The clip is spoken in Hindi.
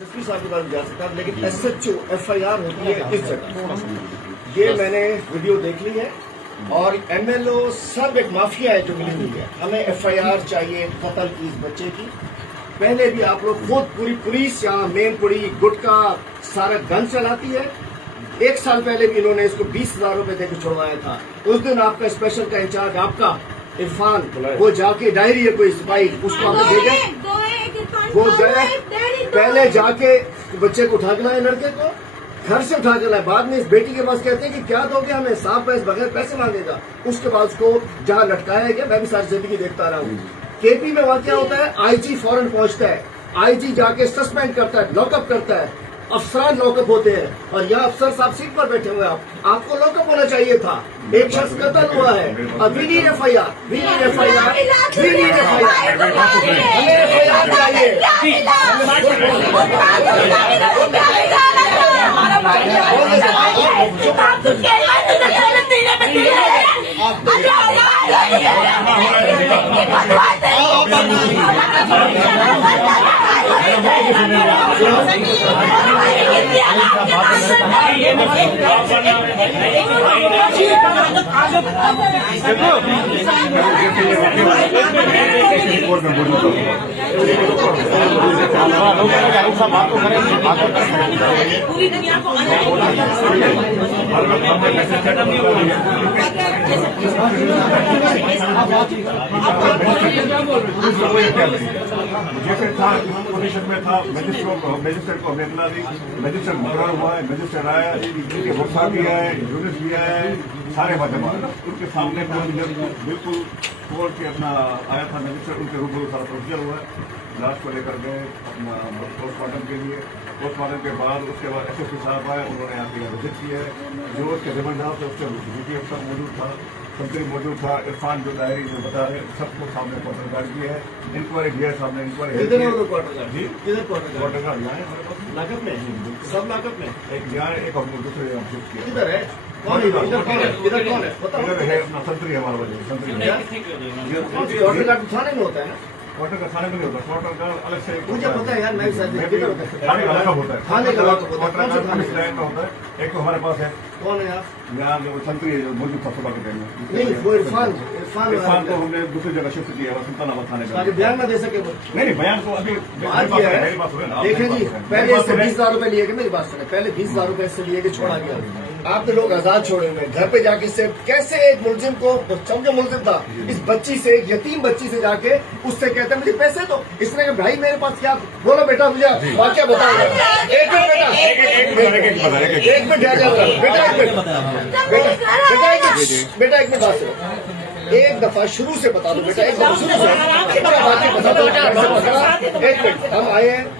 एसपी साहब के पास जा सकता है, लेकिन SHO FIR होती है इस जगह। ये मैंने वीडियो देख ली है और MLO सब एक माफिया है जो मिली हुई है। हमें FIR चाहिए कत्ल की इस बच्चे की। पहले भी आप लोग खुद पूरी पुलिस यहाँ मेन पुड़ी गुटका सारा गन चलाती है। 1 साल पहले भी इन्होंने इसको 20,000 रुपए देकर छुड़वाया था। उस दिन आपका स्पेशल का इंचार्ज आपका इरफान वो जाके डायरी है कोई सिपाही उसको आपने भेजा, वो गए पहले जाके बच्चे को उठा के लाए, लड़के को घर से उठा के लाए। बाद में इस बेटी के पास कहते हैं कि क्या दोगे हमें, साफ पैसे बगैर पैसे मांगेगा। उसके बाद उसको जहाँ लटकाया गया, मैं भी सारी जिंदगी देखता रहा हूँ। KP में वहाँ क्या होता है, IG फौरन पहुंचता है, IG जाके सस्पेंड करता है, लॉकअप करता है, अफसरान लॉकअप होते हैं। और यहाँ अफसर साहब सीट पर बैठे हुए, आपको लॉकअप होना चाहिए था। एक शख्स कत्ल हुआ है, अब we need FIR, we need FIR, we need FIR, हमें FIR चाहिए। पूरी दुनिया को जैसे था पोजीशन में था, मजिस्ट्रेट को हमने इतला दी, मजिस्ट्रेट मुकर्रर हुआ है, मजिस्ट्रेट आया, उनके गुस्सा दिया है, यूनिट दिया है, सारे माध्यम उनके सामने बिल्कुल कोर्ट के अपना आया था मजिस्ट्रेट, उनके रूबरू सारा प्रोसीजर हुआ है। लाश को लेकर गए अपना पोस्टमार्टम के लिए। पोस्टमार्टम के बाद उसके बाद SSP साहब आए, उन्होंने यहाँ पे विजिट की है। जो उसके रिमांड हाउस है उसके DG अफसर मौजूद था, मंत्री मौजूद था, इरफान जो डायरी जो बता रहे सबको सामने क्वार्टर गार्ड की है, इंक्वायरी किया है सामने, इंक्वायरी जी क्वार्टर गार्ड यहाँ है हमारे पास लाकअप में सब लाकअप में एक यहाँ एक और दूसरे यहाँ शिफ्ट किया। किधर है, कौन है इधर, कौन है इधर, कौन है इधर है अपना संतरी है हमारा वजह संतरी क्वार्टर गार्ड थाने में होता है ना, क्वार्टर का थाने में नहीं होता, क्वार्टर का अलग से मुझे पता है यार, मैं भी साथ किधर होता है, थाने का अलग होता है, थाने का अलग होता है। क्वार्टर का थाने में होता है। एक तो हमारे पास है कौन है आप, यहाँ जो संतरी मौजूद था सुबह के टाइम में, नहीं वो इरफान को हमने दूसरी जगह शिफ्ट किया है सुल्तानाबाद थाने का। आगे बयान में दे सके वो नहीं बयान को अभी मेरे पास देखें जी, पहले इससे 20,000 रुपए लिए, मेरी बात सुने, पहले 20,000 रुपए इससे लिए कि छोड़ा गया। आपने लोग आजाद छोड़े हुए, घर पे जाके इससे कैसे एक मुलजिम को, समझो मुलजिम था, इस बच्ची से, एक यतीम बच्ची से जाके उससे कहते मुझे पैसे दो। इसने कहा भाई मेरे पास क्या, बोलो बेटा मुझे वाक्य बताओ। एक मिनट बेटा, एक मिनट बेटा एक मिनट बात सुनो, एक दफा शुरू से बता दो बेटा, एक दफा शुरू से वाक्य बता दो। एक मिनट हम आए हैं